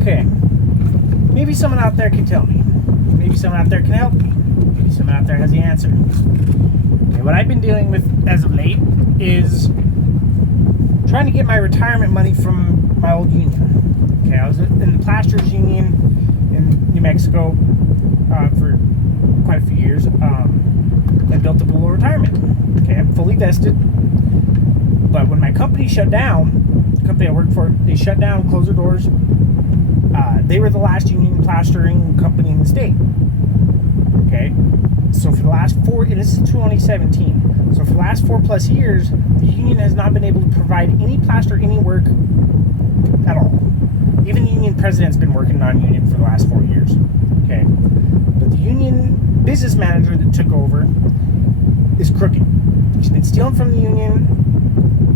Okay. Maybe someone out there can tell me. Maybe someone out there can help me. Maybe someone out there has the answer. Okay, what I've been dealing with as of late is trying to get my retirement money from my old union. Okay, I was in the Plasters Union in New Mexico for quite a few years. I built up a little retirement. Okay, I'm fully vested. But when my company shut down, the company I worked for, they shut down, closed their doors. They were the last union plastering company in the state. Okay, so for the last and this is 2017. So for the last 4+ years, the union has not been able to provide any plaster, any work at all. Even the union president's been working non-union for the last 4 years. Okay, but the union business manager that took over is crooked. He's been stealing from the union.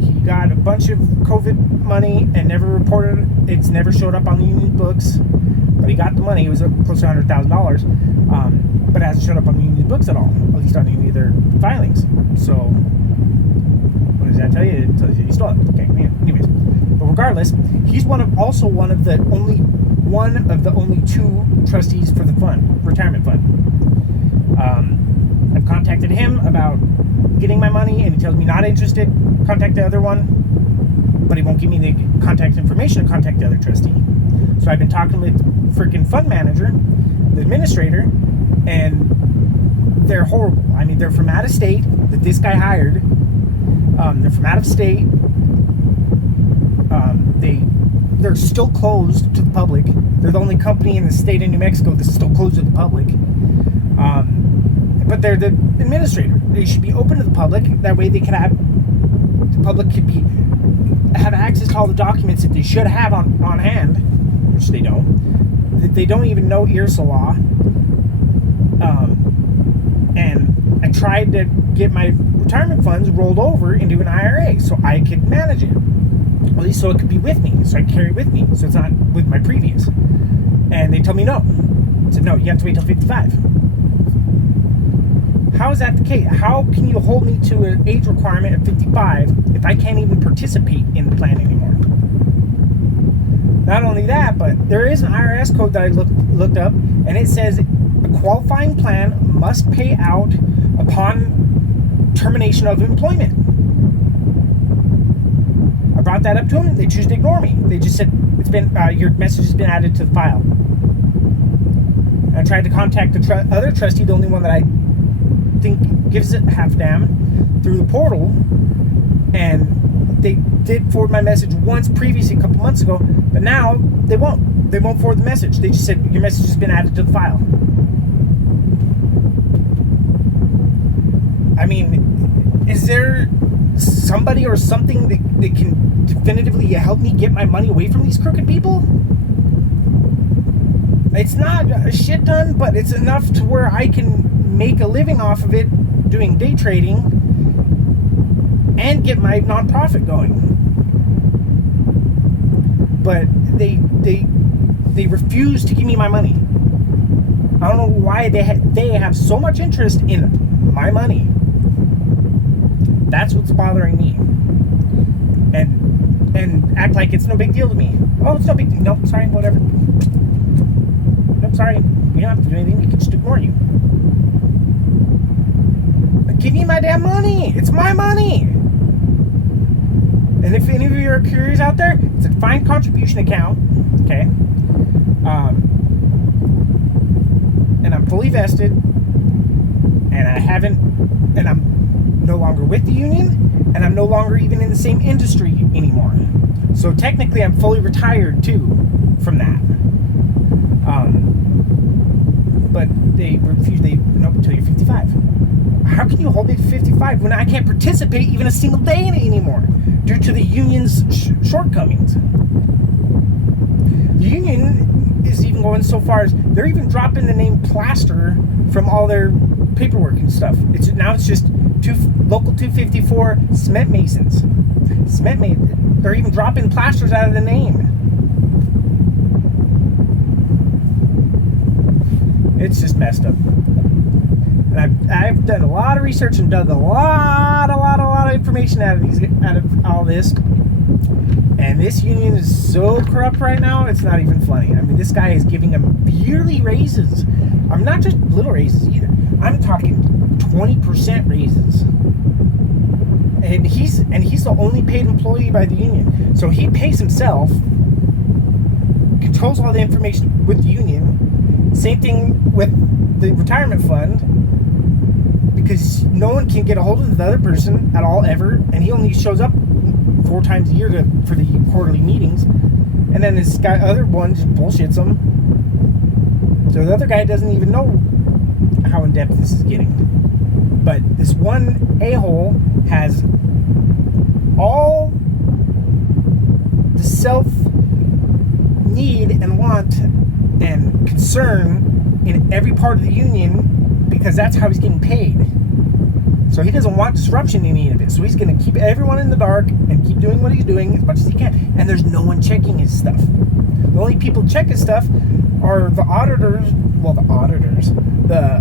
He got a bunch of COVID money and never reported it. It's never showed up on the union books, but he got the money. It was close to $100,000, but it hasn't showed up on the union books at all, at least on any of their filings. So what does that tell you? It tells you he stole it. Okay, anyways, but regardless, he's also one of the only 2 trustees for the retirement fund. I've contacted him about getting my money, and he tells me not interested. Contact the other one, but he won't give me the contact information to contact the other trustee. So I've been talking with freaking fund manager, the administrator, and they're horrible. I mean, they're from out of state that this guy hired. They're from out of state. They're still closed to the public. They're the only company in the state of New Mexico that's still closed to the public. But they're the administrator. They should be open to the public. That way the public could have access to all the documents that they should have on hand, which they don't. They don't even know ERSA law. And I tried to get my retirement funds rolled over into an IRA so I could manage it. At least so it could be with me, so I could carry it with me, so it's not with my previous. And they told me no. I said, no, you have to wait till 55. How is that the case? How can you hold me to an age requirement of 55 if I can't even participate in the plan anymore? Not only that, but there is an IRS code that I looked up, and it says a qualifying plan must pay out upon termination of employment. I brought that up to them. They choose to ignore me. They just said, your message has been added to the file. And I tried to contact the other trustee, the only one that I think gives it half damn, through the portal, and they did forward my message once previously, a couple months ago, but now they won't forward the message. They just said your message has been added to the file. I mean, is there somebody or something that can definitively help me get my money away from these crooked people? It's not a shit ton, but it's enough to where I can make a living off of it doing day trading and get my nonprofit going. But they refuse to give me my money. I don't know why they have so much interest in my money. That's what's bothering me. And act like it's no big deal to me. Oh, it's no big deal. Nope, sorry, whatever. Nope, sorry. We don't have to do anything. We can just ignore you. Give me my damn money. It's my money. And if any of you are curious out there, it's a defined contribution account. Okay. And I'm fully vested. And I'm no longer with the union. And I'm no longer even in the same industry anymore. So technically I'm fully retired too from that. But they refuse, nope, until you're 55. How can you hold me to 55 when I can't participate even a single day in it anymore due to the union's shortcomings? The union is even going so far as they're even dropping the name plaster from all their paperwork and stuff. It's just local 254 cement masons. They're even dropping plasters out of the name. It's just messed up. And I've done a lot of research and dug a lot of information out of all this. And this union is so corrupt right now, it's not even funny. I mean, this guy is giving them yearly raises. I'm not just little raises either. I'm talking 20% raises. And he's the only paid employee by the union. So he pays himself, controls all the information with the union. Same thing with the retirement fund, because no one can get a hold of the other person at all ever, and he only shows up 4 times a year for the quarterly meetings. And then this other one just bullshits him. So the other guy doesn't even know how in depth this is getting. But this one a-hole has all the self-need and want and concern in every part of the union, because that's how he's getting paid. So he doesn't want disruption in any of it. So he's going to keep everyone in the dark and keep doing what he's doing as much as he can. And there's no one checking his stuff. The only people check his stuff are the auditors. Well, the auditors. The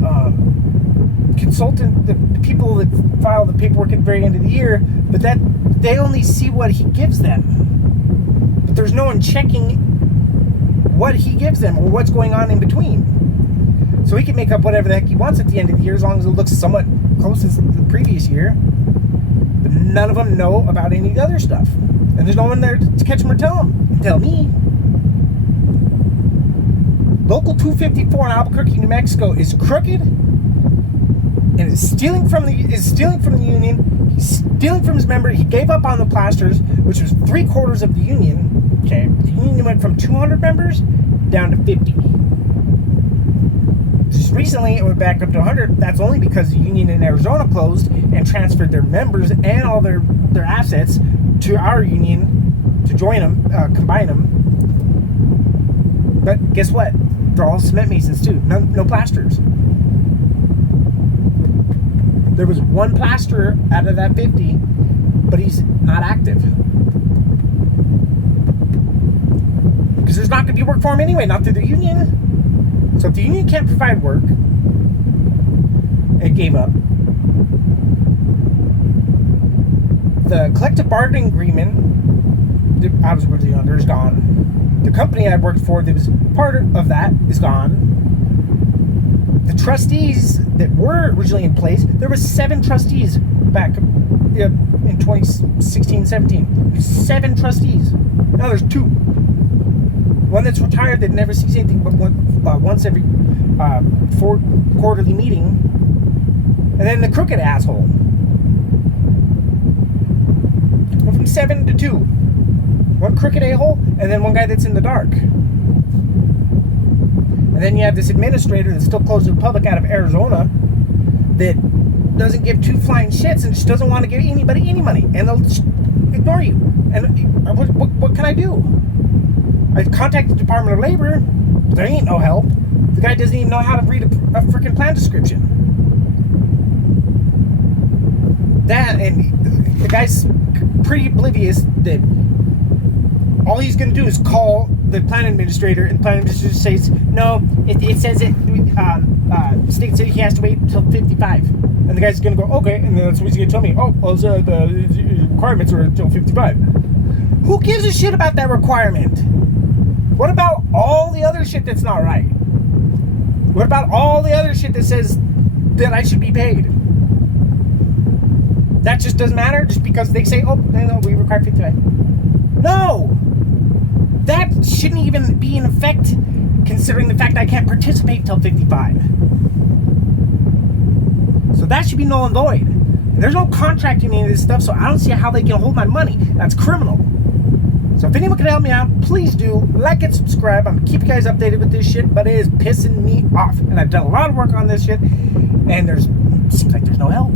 consultant, the people that file the paperwork at the very end of the year. But that they only see what he gives them. But there's no one checking what he gives them or what's going on in between. So he can make up whatever the heck he wants at the end of the year, as long as it looks somewhat close as the previous year. But none of them know about any of the other stuff. And there's no one there to catch them or tell them. And tell me. Local 254 in Albuquerque, New Mexico is crooked and is stealing from the union. He's stealing from his member. He gave up on the plasters, which was 3/4 of the union. Okay, the union went from 200 members down to 50. Just recently, it went back up to 100. That's only because the union in Arizona closed and transferred their members and all their assets to our union to join them, combine them. But guess what? They're all cement masons too. No plasters. There was one plasterer out of that 50, but he's not active. Because there's not going to be work for him anyway, not through the union. So if the union can't provide work, it gave up. The collective bargaining agreement that I was originally under is gone. The company I worked for that was part of that is gone. The trustees that were originally in place, there were 7 trustees back in 2016-17. 7 trustees. Now there's 2. One that's retired that never sees anything but once every 4 quarterly meeting. And then the crooked asshole. Went from 7 to 2. One crooked a-hole, and then one guy that's in the dark. And then you have this administrator that's still closed to the public out of Arizona that doesn't give 2 flying shits and just doesn't want to give anybody any money. And they'll just ignore you. And what can I do? I contacted the Department of Labor. There ain't no help. The guy doesn't even know how to read a freaking plan description. That, and the guy's pretty oblivious that all he's going to do is call the plan administrator, and the plan administrator says, no, it says it, state said he has to wait until 55. And the guy's going to go, okay, and then that's what he's going to tell me. Oh, well, the requirements are until 55. Who gives a shit about that requirement? What about all the other shit that's not right? What about all the other shit that says that I should be paid? That just doesn't matter just because they say, oh, no, we require 55. No! That shouldn't even be in effect, considering the fact I can't participate till 55. So that should be null and void. And there's no contracting any of this stuff, so I don't see how they can hold my money. That's criminal. So if anyone can help me out, please do. Like and subscribe. I'm going to keep you guys updated with this shit, but it is pissing me off. And I've done a lot of work on this shit, and seems like there's no help.